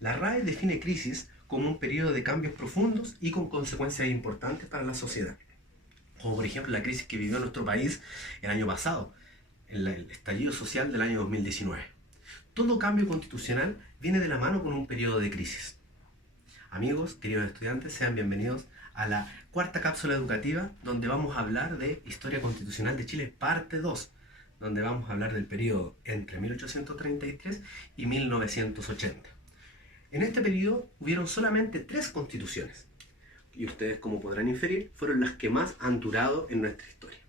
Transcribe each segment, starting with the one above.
La RAE define crisis como un periodo de cambios profundos y con consecuencias importantes para la sociedad, como por ejemplo la crisis que vivió nuestro país el año pasado, el estallido social del año 2019. Todo cambio constitucional viene de la mano con un periodo de crisis. Amigos, queridos estudiantes, sean bienvenidos a la cuarta cápsula educativa, donde vamos a hablar de Historia Constitucional de Chile, parte 2, donde vamos a hablar del periodo entre 1833 y 1980. En este periodo hubieron solamente 3 constituciones, y ustedes, como podrán inferir, fueron las que más han durado en nuestra historia.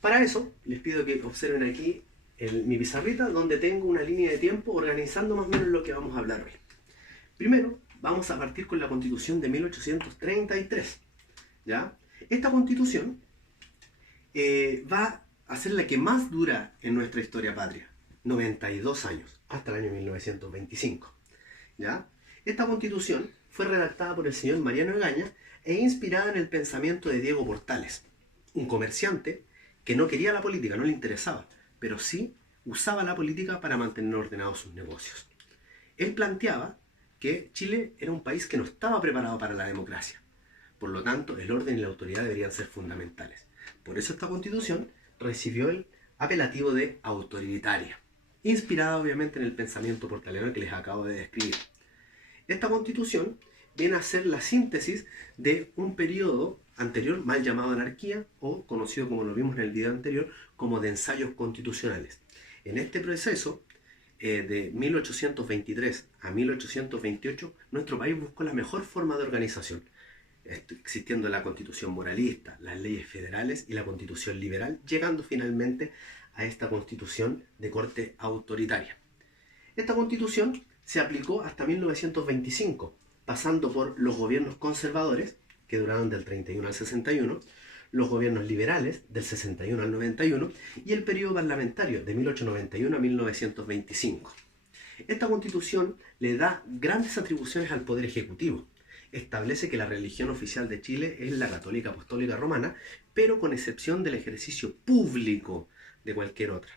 Para eso, les pido que observen aquí mi pizarrita, donde tengo una línea de tiempo organizando más o menos lo que vamos a hablar hoy. Primero, vamos a partir con la Constitución de 1833. ¿Ya? Esta Constitución va a ser la que más dura en nuestra historia patria, 92 años, hasta el año 1925. ¿Ya? Esta Constitución fue redactada por el señor Mariano Egaña e inspirada en el pensamiento de Diego Portales, un comerciante que no quería la política, no le interesaba, pero sí usaba la política para mantener ordenados sus negocios. Él planteaba que Chile era un país que no estaba preparado para la democracia. Por lo tanto, el orden y la autoridad deberían ser fundamentales. Por eso esta Constitución recibió el apelativo de autoritaria, inspirada obviamente en el pensamiento portaleano que les acabo de describir. Esta Constitución viene a ser la síntesis de un periodo anterior mal llamado anarquía, o conocido, como lo vimos en el video anterior, como de ensayos constitucionales. En este proceso, de 1823 a 1828, nuestro país buscó la mejor forma de organización, existiendo la Constitución moralista, las leyes federales y la Constitución liberal, llegando finalmente a esta Constitución de corte autoritaria. Esta Constitución se aplicó hasta 1925, pasando por los gobiernos conservadores, que duraron del 31 al 61, los gobiernos liberales del 61 al 91 y el periodo parlamentario de 1891 a 1925. Esta Constitución le da grandes atribuciones al Poder Ejecutivo. Establece que la religión oficial de Chile es la Católica Apostólica Romana, pero con excepción del ejercicio público de cualquier otra.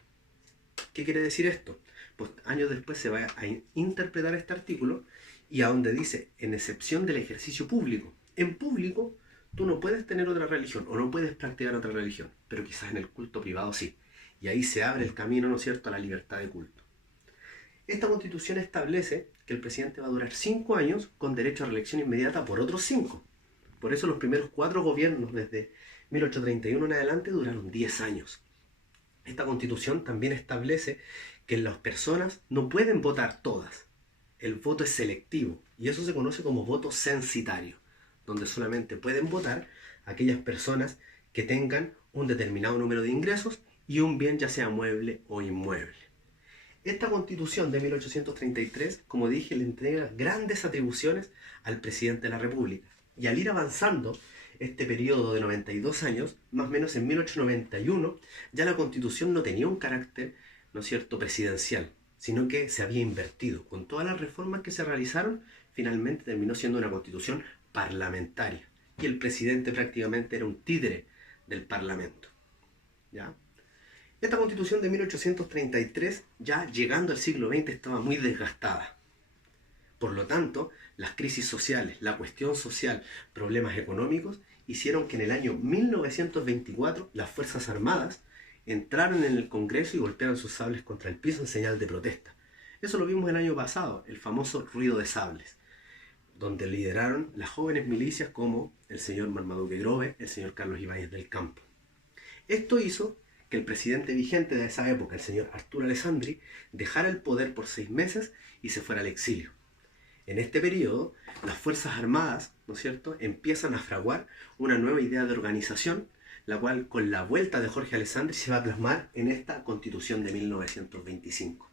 ¿Qué quiere decir esto? Pues años después se va a interpretar este artículo, y a donde dice, en excepción del ejercicio público. En público, tú no puedes tener otra religión o no puedes practicar otra religión, pero quizás en el culto privado sí. Y ahí se abre el camino, ¿no es cierto?, a la libertad de culto. Esta Constitución establece que el presidente va a durar 5 años con derecho a reelección inmediata por otros 5. Por eso los primeros 4 gobiernos desde 1831 en adelante duraron 10 años. Esta Constitución también establece que las personas no pueden votar todas. El voto es selectivo y eso se conoce como voto censitario, donde solamente pueden votar aquellas personas que tengan un determinado número de ingresos y un bien, ya sea mueble o inmueble. Esta Constitución de 1833, como dije, le entrega grandes atribuciones al presidente de la República. Y al ir avanzando este periodo de 92 años, más o menos en 1891, ya la Constitución no tenía un carácter, ¿no es cierto?, presidencial, sino que se había invertido. Con todas las reformas que se realizaron, finalmente terminó siendo una Constitución parlamentaria. Y el presidente prácticamente era un títere del Parlamento. ¿Ya? Esta Constitución de 1833, ya llegando al siglo XX, estaba muy desgastada. Por lo tanto, las crisis sociales, la cuestión social, problemas económicos, hicieron que en el año 1924 las Fuerzas Armadas entraron en el Congreso y golpearon sus sables contra el piso en señal de protesta. Eso lo vimos el año pasado, el famoso ruido de sables, donde lideraron las jóvenes milicias como el señor Marmaduke Grove, el señor Carlos Ibáñez del Campo. Esto hizo que el presidente vigente de esa época, el señor Arturo Alessandri, dejara el poder por 6 meses y se fuera al exilio. En este periodo, las Fuerzas Armadas, ¿no es cierto?, empiezan a fraguar una nueva idea de organización, la cual, con la vuelta de Jorge Alessandri, se va a plasmar en esta Constitución de 1925.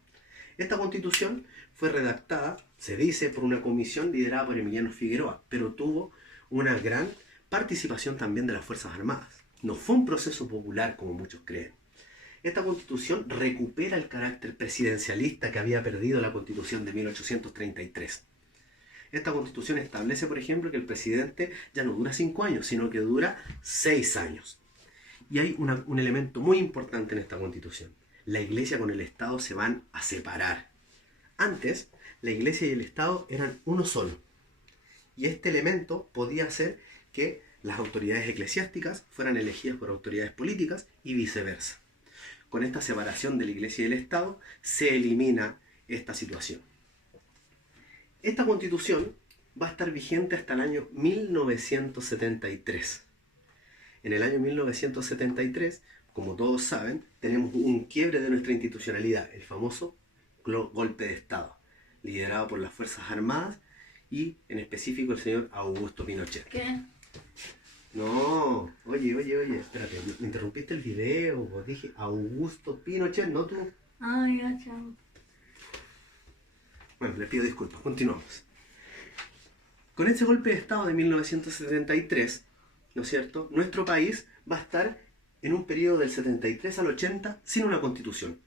Esta Constitución fue redactada, se dice, por una comisión liderada por Emiliano Figueroa, pero tuvo una gran participación también de las Fuerzas Armadas. No fue un proceso popular como muchos creen. Esta Constitución recupera el carácter presidencialista que había perdido la Constitución de 1833. Esta Constitución establece, por ejemplo, que el presidente ya no dura 5 años, sino que dura 6 años. Y hay un elemento muy importante en esta Constitución. La Iglesia con el Estado se van a separar. Antes, la Iglesia y el Estado eran uno solo. Y este elemento podía hacer que las autoridades eclesiásticas fueran elegidas por autoridades políticas y viceversa. Con esta separación de la Iglesia y el Estado se elimina esta situación. Esta constitución va a estar vigente hasta el año 1973. En el año 1973, como todos saben, tenemos un quiebre de nuestra institucionalidad, el famoso golpe de Estado, liderado por las Fuerzas Armadas y en específico el señor Augusto Pinochet. ¿Qué? No, oye, espérate, me interrumpiste el video, pues dije Augusto Pinochet, no tú. Ay, ya, chao. Bueno, les pido disculpas, continuamos. Con este golpe de Estado de 1973, ¿no es cierto?, nuestro país va a estar en un periodo del 73 al 80 sin una constitución.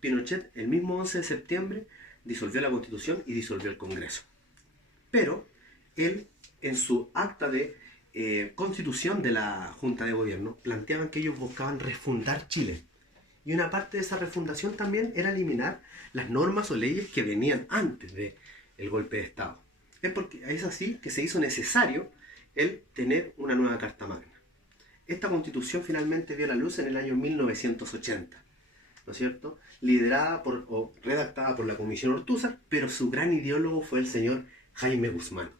Pinochet, el mismo 11 de septiembre, disolvió la constitución y disolvió el Congreso. Pero él, en su acta de constitución de la Junta de Gobierno, planteaban que ellos buscaban refundar Chile. Y una parte de esa refundación también era eliminar las normas o leyes que venían antes del golpe de Estado. Es así que se hizo necesario el tener una nueva Carta Magna. Esta constitución finalmente vio la luz en el año 1980, ¿no es cierto?, liderada o redactada por la Comisión Ortúzar, pero su gran ideólogo fue el señor Jaime Guzmán.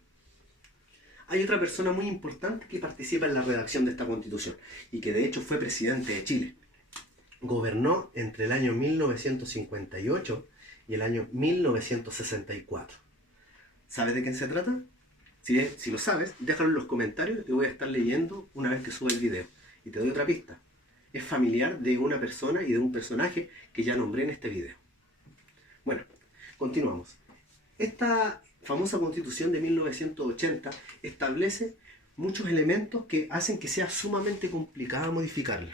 Hay otra persona muy importante que participa en la redacción de esta constitución y que de hecho fue presidente de Chile. Gobernó entre el año 1958 y el año 1964. ¿Sabes de quién se trata? Si lo sabes, déjalo en los comentarios y voy a estar leyendo una vez que suba el video. Y te doy otra pista. Es familiar de una persona y de un personaje que ya nombré en este video. Bueno, continuamos. Esta famosa Constitución de 1980 establece muchos elementos que hacen que sea sumamente complicado modificarla.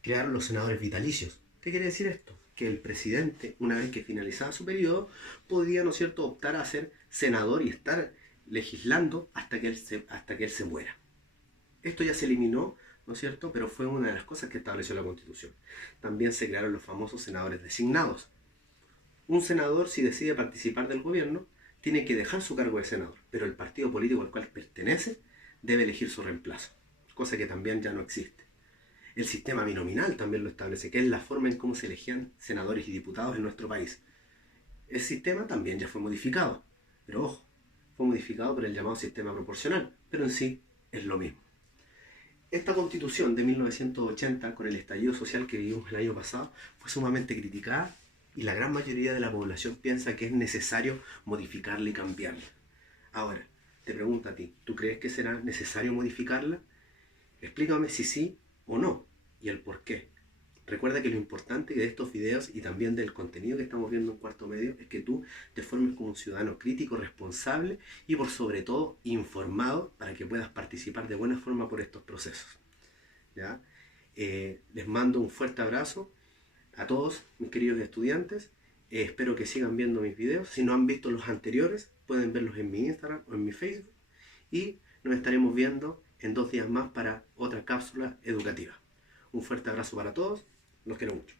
Crearon los senadores vitalicios. ¿Qué quiere decir esto? Que el presidente, una vez que finalizaba su periodo, podía, ¿no es cierto?, optar a ser senador y estar legislando hasta que él se muera. Esto ya se eliminó, ¿no es cierto?, pero fue una de las cosas que estableció la Constitución. También se crearon los famosos senadores designados. Un senador, si decide participar del gobierno, tiene que dejar su cargo de senador, pero el partido político al cual pertenece debe elegir su reemplazo, cosa que también ya no existe. El sistema binominal también lo establece, que es la forma en cómo se elegían senadores y diputados en nuestro país. El sistema también ya fue modificado, pero ojo, fue modificado por el llamado sistema proporcional, pero en sí es lo mismo. Esta constitución de 1980, con el estallido social que vivimos el año pasado, fue sumamente criticada y la gran mayoría de la población piensa que es necesario modificarla y cambiarla. Ahora, te pregunto a ti, ¿tú crees que será necesario modificarla? Explícame si sí o no y el por qué. Recuerda que lo importante de estos videos y también del contenido que estamos viendo en Cuarto Medio es que tú te formes como un ciudadano crítico, responsable y por sobre todo informado para que puedas participar de buena forma por estos procesos. ¿Ya? Les mando un fuerte abrazo a todos mis queridos estudiantes. Espero que sigan viendo mis videos. Si no han visto los anteriores, pueden verlos en mi Instagram o en mi Facebook. Y nos estaremos viendo en 2 días más para otra cápsula educativa. Un fuerte abrazo para todos. Los quiero mucho.